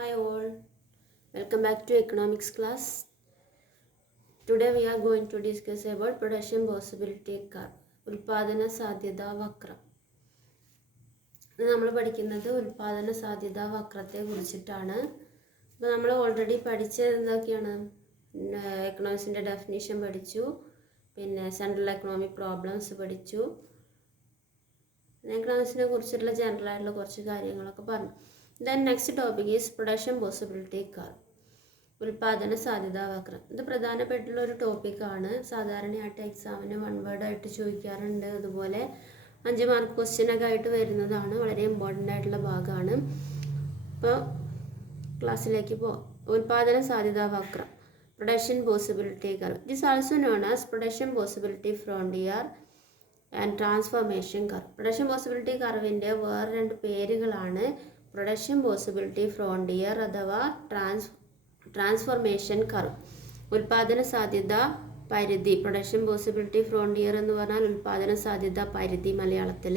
Hi all, welcome back to economics class. Today we are going to discuss about production possibility curve, ഉൽപാദന സാധ്യതാ വക്രം. നമ്മൾ പഠിക്കുന്നത് ഉൽപാദന സാധ്യതാ വക്രത്തെ കുറിച്ചിട്ടാണ്. അപ്പോൾ നമ്മൾ ഓൾറെഡി പഠിച്ചത് എന്തൊക്കെയാണ്? എക്കണോമിക്സിൻ്റെ ഡെഫിനിഷൻ പഠിച്ചു, പിന്നെ സെൻട്രൽ എക്കണോമിക് പ്രോബ്ലംസ് പഠിച്ചു, എക്കണോമിക്സിനെ കുറിച്ചിട്ടുള്ള ജനറൽ ആയിട്ടുള്ള കുറച്ച് കാര്യങ്ങളൊക്കെ പറഞ്ഞു. Then next topic is production possibility curve, ഉൽപാദന സാധ്യതാ വക്രം. ഇത് പ്രധാനപ്പെട്ടുള്ള ഒരു ടോപ്പിക്കാണ്. സാധാരണയായിട്ട് എക്സാമിന് 1 വേർഡ് ആയിട്ട് ചോദിക്കാറുണ്ട്, അതുപോലെ 5 മാർക്ക് ക്വസ്റ്റ്യനൊക്കെ ആയിട്ട് വരുന്നതാണ്. വളരെ ഇമ്പോർട്ടൻ്റ് ആയിട്ടുള്ള ഭാഗമാണ്. അപ്പോൾ ക്ലാസ്സിലേക്ക് പോകാം. ഉൽപാദന സാധ്യതാ വക്രം, production possibility curve. It is also known as production possibility frontier and transformation curve. Production possibility കർവിൻ്റെ വേറെ 2 പേരുകളാണ് പ്രൊഡക്ഷൻ പോസിബിലിറ്റി ഫ്രോണ്ടിയർ അഥവാ ട്രാൻസ്ഫോർമേഷൻ കർവ്. ഉൽപാദന സാധ്യത പരിധി, പ്രൊഡക്ഷൻ പോസിബിലിറ്റി ഫ്രോണ്ടിയർ എന്ന് പറഞ്ഞാൽ ഉൽപാദന സാധ്യത പരിധി മലയാളത്തിൽ.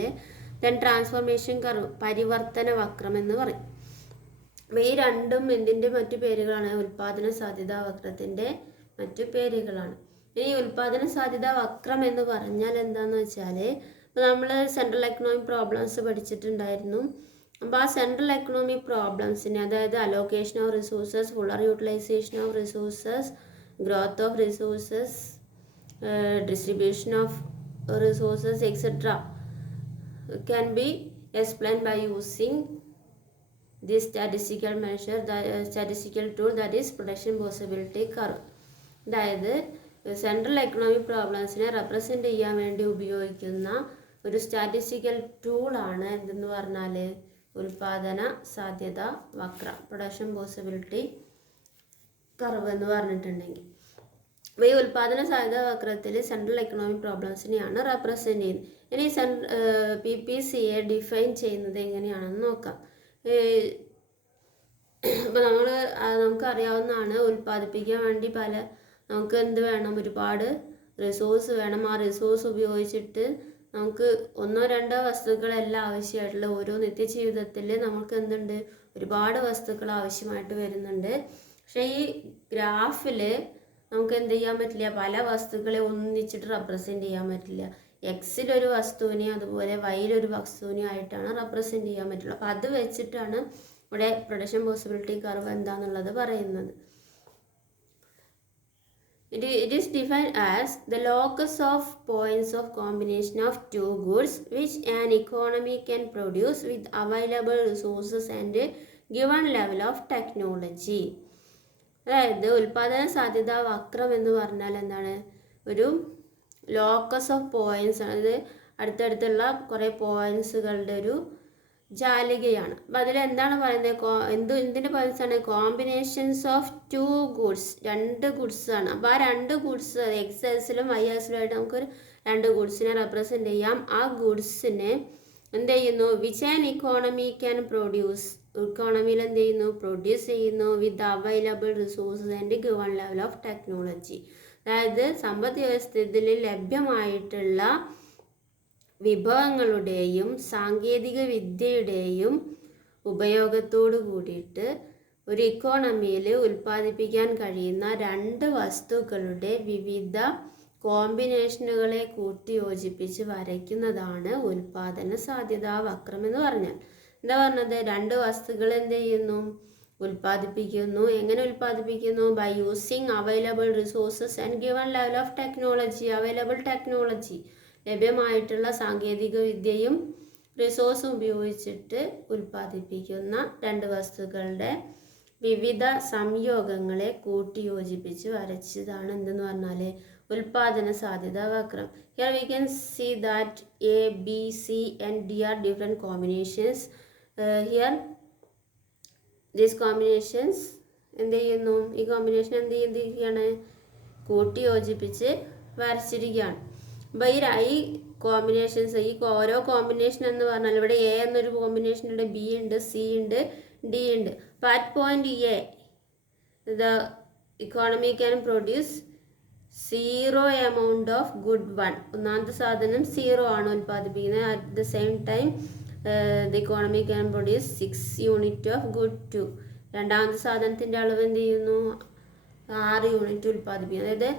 ദെൻ ട്രാൻസ്ഫോർമേഷൻ കർവ്, പരിവർത്തന വക്രം എന്ന് പറയും. അപ്പോൾ ഈ രണ്ടും എന്തിൻ്റെ മറ്റു പേരുകളാണ്? ഉൽപാദന സാധ്യതാ വക്രത്തിൻ്റെ മറ്റു പേരുകളാണ്. ഇനി ഉൽപാദന സാധ്യതാ വക്രം എന്ന് പറഞ്ഞാൽ എന്താണെന്ന് വെച്ചാൽ, ഇപ്പോൾ നമ്മൾ സെൻട്രൽ എക്കണോമിക് പ്രോബ്ലംസ് പഠിച്ചിട്ടുണ്ടായിരുന്നു. അപ്പോൾ ആ സെൻട്രൽ എക്കണോമിക് പ്രോബ്ലംസിനെ, അതായത് allocation of resources, fuller utilisation of resources, growth of resources, distribution of resources etcetera can be explained by using this statistical measure, the statistical tool, that is production possibility curve. അതായത് central economic പ്രോബ്ലംസിനെ represent ചെയ്യാൻ വേണ്ടി ഉപയോഗിക്കുന്ന ഒരു statistical ടൂളാണ് എന്തെന്ന് പറഞ്ഞാൽ ഉൽപാദന സാധ്യത വക്രം, പ്രൊഡക്ഷൻ പോസിബിലിറ്റി കർവ് എന്ന് പറഞ്ഞിട്ടുണ്ടെങ്കിൽ. അപ്പോൾ ഈ ഉൽപാദന സാധ്യത വക്രത്തിൽ സെൻട്രൽ എക്കണോമിക് പ്രോബ്ലംസിനെയാണ് റെപ്രസെൻ്റ് ചെയ്യുന്നത്. ഇനി PPCയെ ഡിഫൈൻ ചെയ്യുന്നത് എങ്ങനെയാണെന്ന് നോക്കാം. അപ്പോൾ നമുക്കറിയാവുന്നതാണ്, ഉൽപ്പാദിപ്പിക്കാൻ വേണ്ടി നമുക്ക് എന്ത് വേണം? ഒരുപാട് റിസോഴ്സ് വേണം. ആ റിസോഴ്സ് ഉപയോഗിച്ചിട്ട് നമുക്ക് 1-2 വസ്തുക്കളെല്ലാം ആവശ്യമായിട്ടുള്ള ഓരോ നിത്യജീവിതത്തിൽ നമുക്ക് എന്തുണ്ട്? ഒരുപാട് വസ്തുക്കൾ ആവശ്യമായിട്ട് വരുന്നുണ്ട്. പക്ഷേ ഈ ഗ്രാഫിൽ നമുക്ക് എന്ത് ചെയ്യാൻ പറ്റില്ല? പല വസ്തുക്കളെ ഒന്നിച്ചിട്ട് റെപ്രസെൻ്റ് ചെയ്യാൻ പറ്റില്ല. എക്സിലൊരു വസ്തുവിനെ അതുപോലെ വൈയിലൊരു വസ്തുവിനെ ആയിട്ടാണ് റെപ്രസെൻ്റ് ചെയ്യാൻ പറ്റുള്ളൂ. അപ്പോൾ അത് വെച്ചിട്ടാണ് ഇവിടെ പ്രൊഡക്ഷൻ പോസിബിലിറ്റി കർവ് എന്താണെന്നുള്ളത് പറയുന്നത്. It is defined as the locus of points of combination of 2 goods which an economy can produce with available resources and given level of technology. അതായത് ഉൽപാദന സാധ്യതാ വക്രം എന്ന് പറഞ്ഞാൽ എന്താണ്? ഒരു ലോക്കസ് ഓഫ് പോയിൻറ്റ്സ് ആണ്. അത് അടുത്തടുത്തുള്ള കുറേ പോയിൻറ്റ്സുകളുടെ ഒരു ജാലികയാണ്. അപ്പം അതിലെന്താണ് പറയുന്നത്? എന്തിൻ്റെ പോയിൻറ്റ്സ് ആണ്? കോമ്പിനേഷൻസ് ഓഫ് 2 ഗുഡ്സ്, 2 ഗുഡ്സ് ആണ്. അപ്പോൾ ആ 2 ഗുഡ്സ് എക്സ് ആക്സിലും വൈ ആക്സിലുമായിട്ട് നമുക്കൊരു 2 ഗുഡ്സിനെ റെപ്രസെൻ്റ് ചെയ്യാം. ആ ഗുഡ്സിനെ എന്ത് ചെയ്യുന്നു? Which an economy can produce, ഇക്കോണമിയിൽ എന്ത് ചെയ്യുന്നു? പ്രൊഡ്യൂസ് ചെയ്യുന്നു with available resources and given level of technology. അതായത് സമ്പദ് വ്യവസ്ഥയിൽ ലഭ്യമായിട്ടുള്ള വിഭവങ്ങളുടെയും സാങ്കേതിക വിദ്യയുടെയും ഉപയോഗത്തോടു കൂടിയിട്ട് ഒരു ഇക്കോണമിയിൽ ഉൽപ്പാദിപ്പിക്കാൻ കഴിയുന്ന 2 വസ്തുക്കളുടെ വിവിധ കോമ്പിനേഷനുകളെ കൂട്ടിയോജിപ്പിച്ച് വരയ്ക്കുന്നതാണ് ഉൽപാദന സാധ്യതാ വക്രം എന്ന് പറഞ്ഞാൽ. എന്താ പറഞ്ഞത്? 2 വസ്തുക്കൾ എന്ത് ചെയ്യുന്നു? ഉൽപ്പാദിപ്പിക്കുന്നു. എങ്ങനെ ഉൽപ്പാദിപ്പിക്കുന്നു? By using available resources and given level of technology. Available technology, ലഭ്യമായിട്ടുള്ള സാങ്കേതിക വിദ്യയും റിസോഴ്സും ഉപയോഗിച്ചിട്ട് ഉൽപ്പാദിപ്പിക്കുന്ന 2 വസ്തുക്കളുടെ വിവിധ സംയോഗങ്ങളെ കൂട്ടിയോജിപ്പിച്ച് വരച്ചതാണ് എന്തെന്ന് പറഞ്ഞാൽ ഉൽപാദന സാധ്യതാ വക്രം. Here we can see that A, B, C and D are different combinations. Here these combinations എന്ത് ചെയ്യുന്നു? ഈ കോമ്പിനേഷൻ എന്ത് ചെയ്തിരിക്കുകയാണ്? കൂട്ടിയോജിപ്പിച്ച് വരച്ചിരിക്കുകയാണ്. അപ്പോൾ ഈ കോമ്പിനേഷൻസ്, ഈ ഓരോ കോമ്പിനേഷൻ എന്ന് പറഞ്ഞാൽ ഇവിടെ A എന്നൊരു കോമ്പിനേഷൻ ഉണ്ട്, B ഉണ്ട്, C ഉണ്ട്, D ഉണ്ട്. അപ്പോൾ at point A the economy can produce 0 amount of good 1. ഒന്നാമത്തെ സാധനം 0 ആണ് ഉൽപ്പാദിപ്പിക്കുന്നത്. At the same time the economy can produce 6 units of good 2. രണ്ടാമത്തെ സാധനത്തിൻ്റെ അളവ് എന്ത് ചെയ്യുന്നു? 6 യൂണിറ്റ് ഉൽപ്പാദിപ്പിക്കുന്നു. അതായത്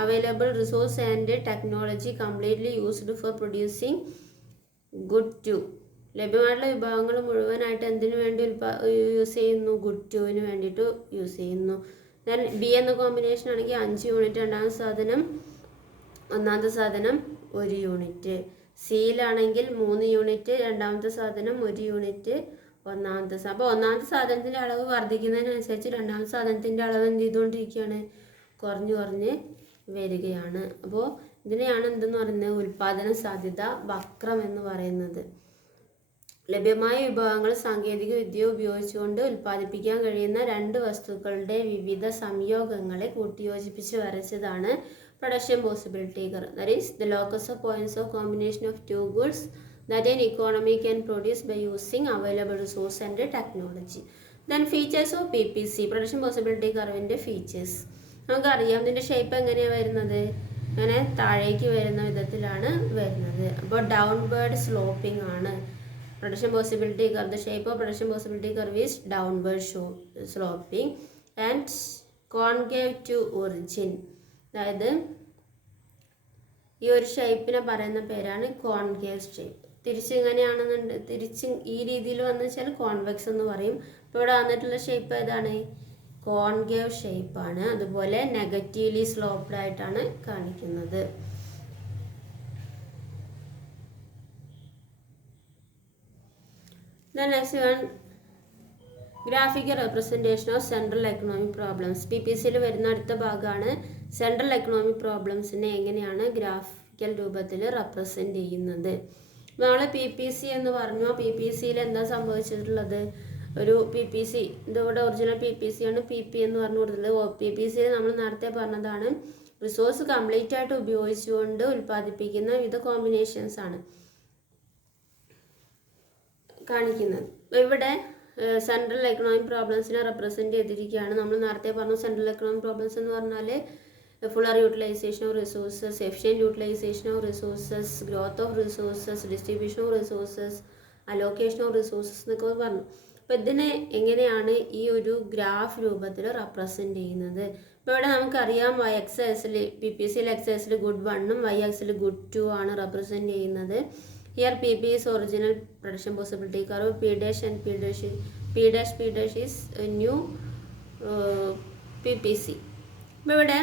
available resource and technology completely used for producing good two. ലഭ്യമായിട്ടുള്ള വിഭവങ്ങൾ മുഴുവനായിട്ട് എന്തിനു വേണ്ടി യൂസ് ചെയ്യുന്നു? ഗുഡ് ടുവിന് വേണ്ടിയിട്ട് യൂസ് ചെയ്യുന്നു. ദെൻ ബി എന്ന കോമ്പിനേഷൻ ആണെങ്കിൽ 5 യൂണിറ്റ് ഒന്നാമത്തെ സാധനം 1 യൂണിറ്റ്. സിയിലാണെങ്കിൽ 3 യൂണിറ്റ് രണ്ടാമത്തെ സാധനം, 1 യൂണിറ്റ് ഒന്നാമത്തെ സാധനം. അപ്പോൾ ഒന്നാമത്തെ സാധനത്തിൻ്റെ അളവ് വർദ്ധിക്കുന്നതിനനുസരിച്ച് രണ്ടാമത്തെ സാധനത്തിൻ്റെ അളവ് എന്ത് ചെയ്തുകൊണ്ടിരിക്കുകയാണ്? കുറഞ്ഞ് വരികയാണ്. അപ്പോൾ ഇതിനെയാണ് എന്തെന്ന് പറയുന്നത്? ഉൽപാദന സാധ്യത വക്രം എന്ന് പറയുന്നത്. ലഭ്യമായ വിഭവങ്ങൾ സാങ്കേതിക വിദ്യ ഉപയോഗിച്ചുകൊണ്ട് ഉൽപ്പാദിപ്പിക്കാൻ കഴിയുന്ന 2 വസ്തുക്കളുടെ വിവിധ സംയോഗങ്ങളെ കൂട്ടിയോജിപ്പിച്ച് വരച്ചതാണ് production possibility curve. That is the locus of points of combination of 2 goods that an economy can produce by using available resource and technology. Then features of PPC, production possibility curve features. നമുക്കറിയാം ഇതിൻ്റെ shape എങ്ങനെയാണ് വരുന്നത്? അങ്ങനെ താഴേക്ക് വരുന്ന വിധത്തിലാണ് വരുന്നത്. അപ്പോൾ ഡൗൺവേർഡ് സ്ലോപ്പിംഗ് ആണ് production possibility curve. The shape of production possibility curve is downward sloping and concave to origin. അതായത് ഈ ഒരു ഷേപ്പിനെ പറയുന്ന പേരാണ് കോൺകേവ് ഷേപ്പ്. തിരിച്ച് ഈ രീതിയിൽ വന്നു വെച്ചാൽ കോൺവെക്സ് എന്ന് പറയും. ഇപ്പോൾ ഇവിടെ വന്നിട്ടുള്ള ഷേപ്പ് ഏതാണ്? കോൺകേവ് ഷേപ്പാണ്. അതുപോലെ നെഗറ്റീവ്ലി സ്ലോപ്ഡ് ആയിട്ടാണ് കാണിക്കുന്നത്. Next one graphical representation of central economic problems. PPCയിൽ വരുന്ന അടുത്ത ഭാഗമാണ് സെൻട്രൽ എക്കണോമിക് പ്രോബ്ലംസിനെ എങ്ങനെയാണ് ഗ്രാഫിക്കൽ രൂപത്തിൽ റെപ്രസെൻറ്റ് ചെയ്യുന്നത്. നമ്മൾ PPC എന്ന് പറഞ്ഞു. PPCയിൽ എന്താ സംഭവിച്ചിട്ടുള്ളത്? ഒരു PPC, ഇതിവിടെ ഒറിജിനൽ PPC ആണ്. PP എന്ന് പറഞ്ഞു കൊടുത്തിട്ടുള്ളത്. PPCയിൽ നമ്മൾ നേരത്തെ പറഞ്ഞതാണ് റിസോഴ്സ് കംപ്ലീറ്റ് ആയിട്ട് ഉപയോഗിച്ചുകൊണ്ട് ഉൽപ്പാദിപ്പിക്കുന്ന വിവിധ കോമ്പിനേഷൻസ് ആണ് കാണിക്കുന്നത്. ഇവിടെ സെൻട്രൽ എക്കണോമിക് പ്രോബ്ലംസിനെ റെപ്രസെൻറ്റ് ചെയ്തിരിക്കുകയാണ്. നമ്മൾ നേരത്തെ പറഞ്ഞു സെൻട്രൽ എക്കണോമിക് പ്രോബ്ലംസ് എന്ന് പറഞ്ഞാൽ fuller utilization of resources, efficient utilization of resources, growth of resources, distribution of resources, allocation of resources എന്നൊക്കെ പറഞ്ഞു. അപ്പോൾ ഇതിനെ എങ്ങനെയാണ് ഈ ഒരു ഗ്രാഫ് രൂപത്തിൽ റെപ്രസെൻറ്റ് ചെയ്യുന്നത്? ഇപ്പോൾ ഇവിടെ നമുക്കറിയാം YXസിൽ PPCയിൽ XSൽ ഗുഡ് 1ഉം YXൽ ഗുഡ് 2 ആണ് റെപ്രസെൻറ്റ് ചെയ്യുന്നത്. Here PP is original production possibility curve. P dash and P dash is new PPC. അപ്പോൾ ഇവിടെ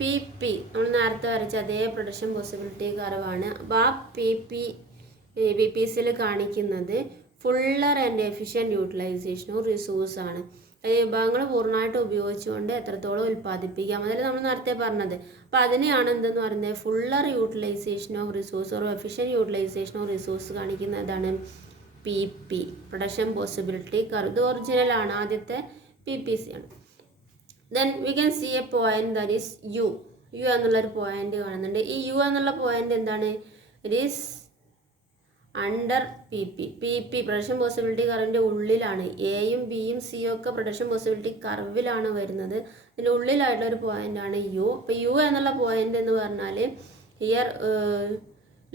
PP നമ്മൾ നേരത്തെ വരച്ച അതേ പ്രൊഡക്ഷൻ പോസിബിലിറ്റി കർവാണ്. അപ്പോൾ ആ PPCയിൽ കാണിക്കുന്നത് fuller and efficient utilisation of resource ആണ്. വിഭവങ്ങൾ പൂർണ്ണമായിട്ട് ഉപയോഗിച്ചുകൊണ്ട് എത്രത്തോളം ഉൽപ്പാദിപ്പിക്കാം, അതിൽ നമ്മൾ നേരത്തെ പറഞ്ഞത്. അപ്പോൾ അതിനെയാണ് എന്തെന്ന് പറയുന്നത്? Fuller utilisation of resource or efficient utilisation of resource കാണിക്കുന്നതാണ് PP, പ്രൊഡക്ഷൻ പോസിബിലിറ്റി കർവ്. ഇത് ഒറിജിനലാണ്, ആദ്യത്തെ PPC ആണ്. Then we can see a point that is U എന്നുള്ളൊരു പോയിന്റ് കാണുന്നുണ്ട്. ഈ U എന്നുള്ള പോയിന്റ് എന്താണ്? It is under PP production possibility കർവിൻ്റെ ഉള്ളിലാണ്. എയും ബിയും സിയും ഒക്കെ പ്രൊഡക്ഷൻ പോസിബിലിറ്റി കർവിലാണ് വരുന്നത്. ഇതിൻ്റെ ഉള്ളിലായിട്ടുള്ളൊരു പോയിൻ്റാണ് U. അപ്പോൾ U എന്നുള്ള പോയിന്റ് എന്ന് പറഞ്ഞാൽ here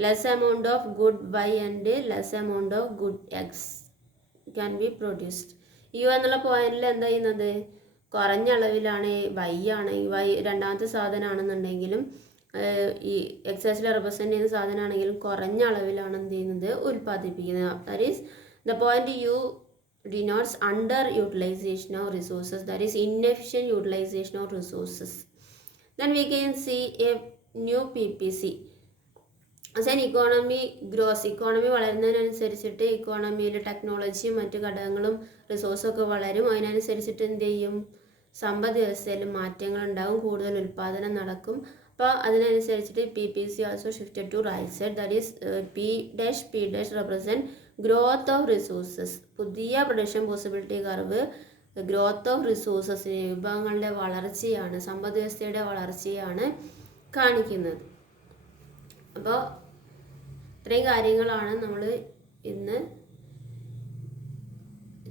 less amount of good Y and less amount of good X can be produced. U എന്നുള്ള പോയിന്റിൽ എന്താ ചെയ്യുന്നത്? കുറഞ്ഞ അളവിലാണ് Y ആണ്. Y രണ്ടാമത്തെ സാധനമാണെന്നുണ്ടെങ്കിലും ഈ XSൽ റെപ്രസെൻറ്റ് ചെയ്യുന്ന സാധനമാണെങ്കിലും കുറഞ്ഞ അളവിലാണ് എന്ത് ചെയ്യുന്നത്? ഉൽപ്പാദിപ്പിക്കുന്നത്. That is the point U denotes under utilization of resources, that is inefficient utilization of resources. Then we can see a new PPC. As an economy grows, economy വളരുന്നതിനനുസരിച്ചിട്ട് ഇക്കോണമിയിൽ ടെക്നോളജിയും മറ്റു ഘടകങ്ങളും റിസോഴ്സൊക്കെ വളരും. അതിനനുസരിച്ചിട്ട് എന്ത് ചെയ്യും? സമ്പദ് വ്യവസ്ഥയിൽ മാറ്റങ്ങൾ ഉണ്ടാകും, കൂടുതൽ ഉൽപ്പാദനം നടക്കും. അപ്പോൾ അതിനനുസരിച്ചിട്ട് PPC also shifted to right side, that is P dash represent growth of resources. പുതിയ production possibility curve growth of resources, വിഭവങ്ങളുടെ വളർച്ചയാണ്, സമ്പദ് വ്യവസ്ഥയുടെ വളർച്ചയാണ് കാണിക്കുന്നത്. അപ്പോൾ ഇത്രയും കാര്യങ്ങളാണ് നമ്മൾ ഇന്ന്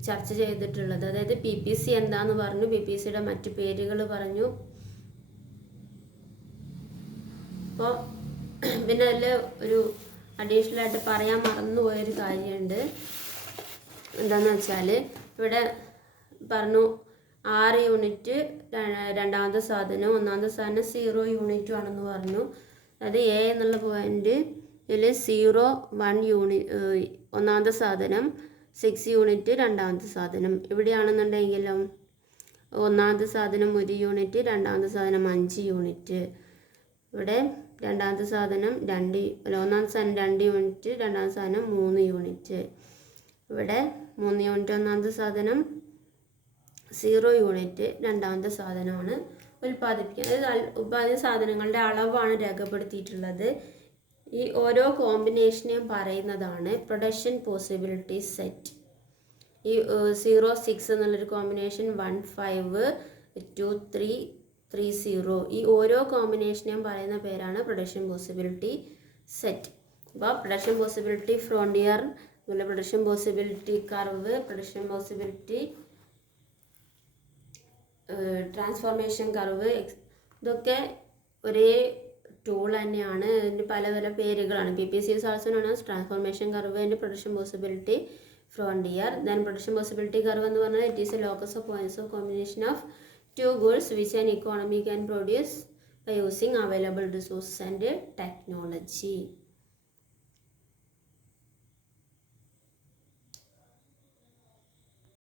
ചർച്ച ചെയ്തിട്ടുള്ളത്. അതായത് PPC എന്താന്ന് പറഞ്ഞു, PPCയുടെ മറ്റു പേരുകൾ പറഞ്ഞു. അപ്പോൾ പിന്നെ അതിൽ ഒരു അഡീഷണൽ ആയിട്ട് പറയാൻ മറന്നുപോയൊരു കാര്യമുണ്ട്. എന്താണെന്ന് വെച്ചാൽ ഇവിടെ പറഞ്ഞു 6 യൂണിറ്റ് രണ്ടാമത്തെ സാധനം, ഒന്നാമത്തെ സാധനം 0 യൂണിറ്റും ആണെന്ന് പറഞ്ഞു. അത് എ എന്നുള്ള പോയിന്റ് ഇതിൽ 0 1 യൂണിറ്റ് ഒന്നാമത്തെ സാധനം, 6 യൂണിറ്റ് രണ്ടാമത്തെ സാധനം. ഇവിടെയാണെന്നുണ്ടെങ്കിലും ഒന്നാമത്തെ സാധനം 1 യൂണിറ്റ്, രണ്ടാമത്തെ സാധനം 5 യൂണിറ്റ്. ഇവിടെ രണ്ടാമത്തെ സാധനം ഒന്നാമത്തെ സാധനം 2 യൂണിറ്റ്, രണ്ടാമത്തെ സാധനം 3 യൂണിറ്റ്. ഇവിടെ 3 യൂണിറ്റ് ഒന്നാമത്തെ സാധനം, 0 യൂണിറ്റ് രണ്ടാമത്തെ സാധനമാണ് ഉൽപ്പാദിപ്പിക്കുന്നത്. ഉൽപ്പാദിത സാധനങ്ങളുടെ അളവാണ് രേഖപ്പെടുത്തിയിട്ടുള്ളത്. ഈ ഓരോ കോമ്പിനേഷനെയും പറയുന്നതാണ് പ്രൊഡക്ഷൻ പോസിബിലിറ്റി സെറ്റ്. ഈ 0 6 എന്നുള്ളൊരു കോമ്പിനേഷൻ, 1 5 2 3 3 0, ഈ ഓരോ കോമ്പിനേഷനെയും പറയുന്ന പേരാണ് പ്രൊഡക്ഷൻ പോസിബിലിറ്റി സെറ്റ്. അപ്പോൾ പ്രൊഡക്ഷൻ പോസിബിലിറ്റി ഫ്രോണ്ടിയർ, അതുപോലെ production possibility curve, production possibility transformation curve, ഇതൊക്കെ ഒരേ ടൂൾ തന്നെയാണ്. ഇതിന് പല പല പേരുകളാണ്. PPC is also known as transformation curve and production possibility frontier. Then production possibility curve എന്ന് പറഞ്ഞാൽ it is A locus of points of combination of two goods which an economy can produce by using available resources and technology.